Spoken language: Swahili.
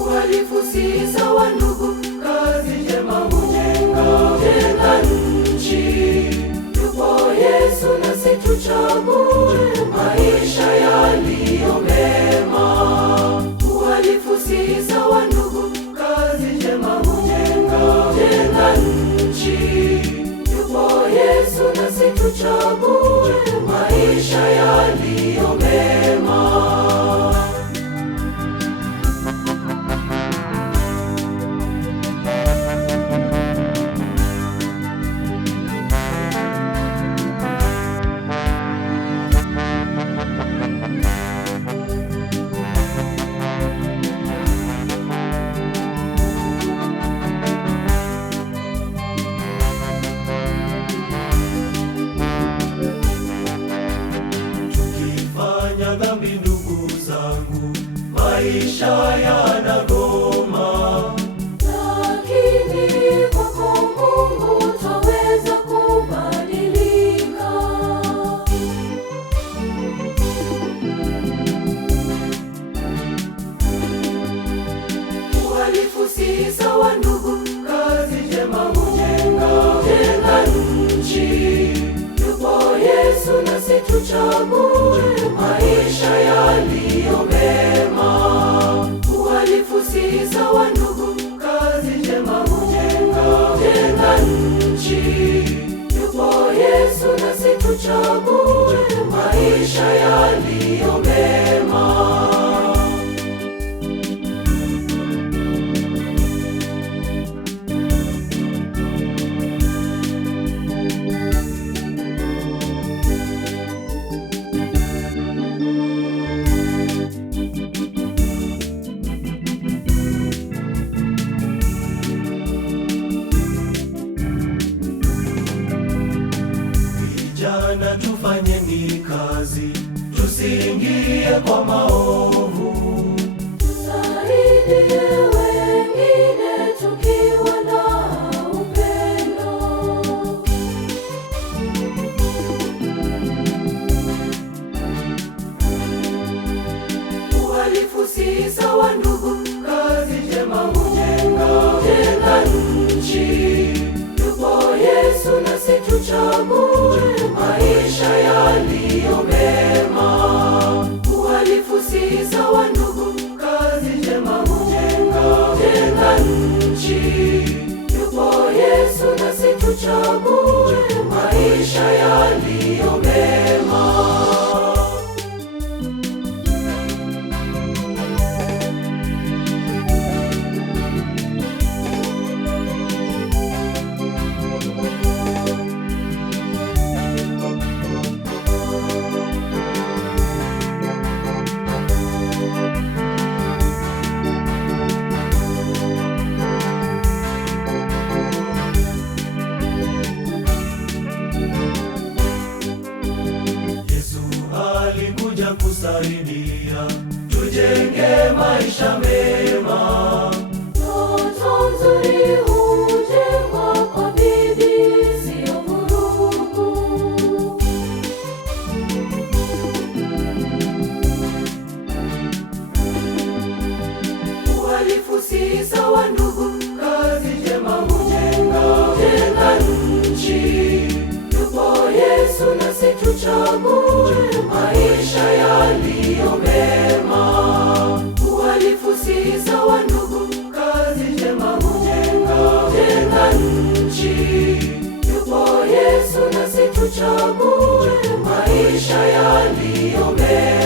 Uhalifu si sawa ndugu, kazi njema hujenga nchi. Yupo Yesu nasi tuchague maisha yaliyo mema. Uhalifu si sawa ndugu, kazi njema hujenga nchi. Yupo Yesu nasi tuchague maisha yaliyo mema. Dhambi ndugu zangu, maisha yanagoma, lakini kwako Mungu twaweza kubadilika. Uhalifu si sawa ndugu, kazi njema hujenga nchi. Yupo Yesu nasi tuchague maisha yaliyo mema. Uhalifu si sawa ndugu, kazi njema hujenga nchi. Yupo Yesu nasi tuchague maisha yaliyo mema. Vijana tufanyeni kazi, tusiingie kwa maovu. Tusaidie wengine tukiwa na upendo. Uhalifu si sawa ndugu, kazi njema hujenga nchi. Yupo Yesu nasi tuchague maisha yaliyo mema. Uhalifu si sawa ndugu, kazi njema hujenga nchi. Yupo Yesu nasi tuchague maisha yaliyo mema. Kusaidia tujenge maisha mema. Ndoto nzuri hujengwa kwa bidii, sio vurugu. Uhalifu si sawa ndugu, kazi njema hujenga nchi. Yupo Yesu nasi tuchague maisha yaliyo mema. Uhalifu si sawa ndugu, kazi njema hujenga nchi. Yupo Yesu nasi tuchague maisha yaliyo mema.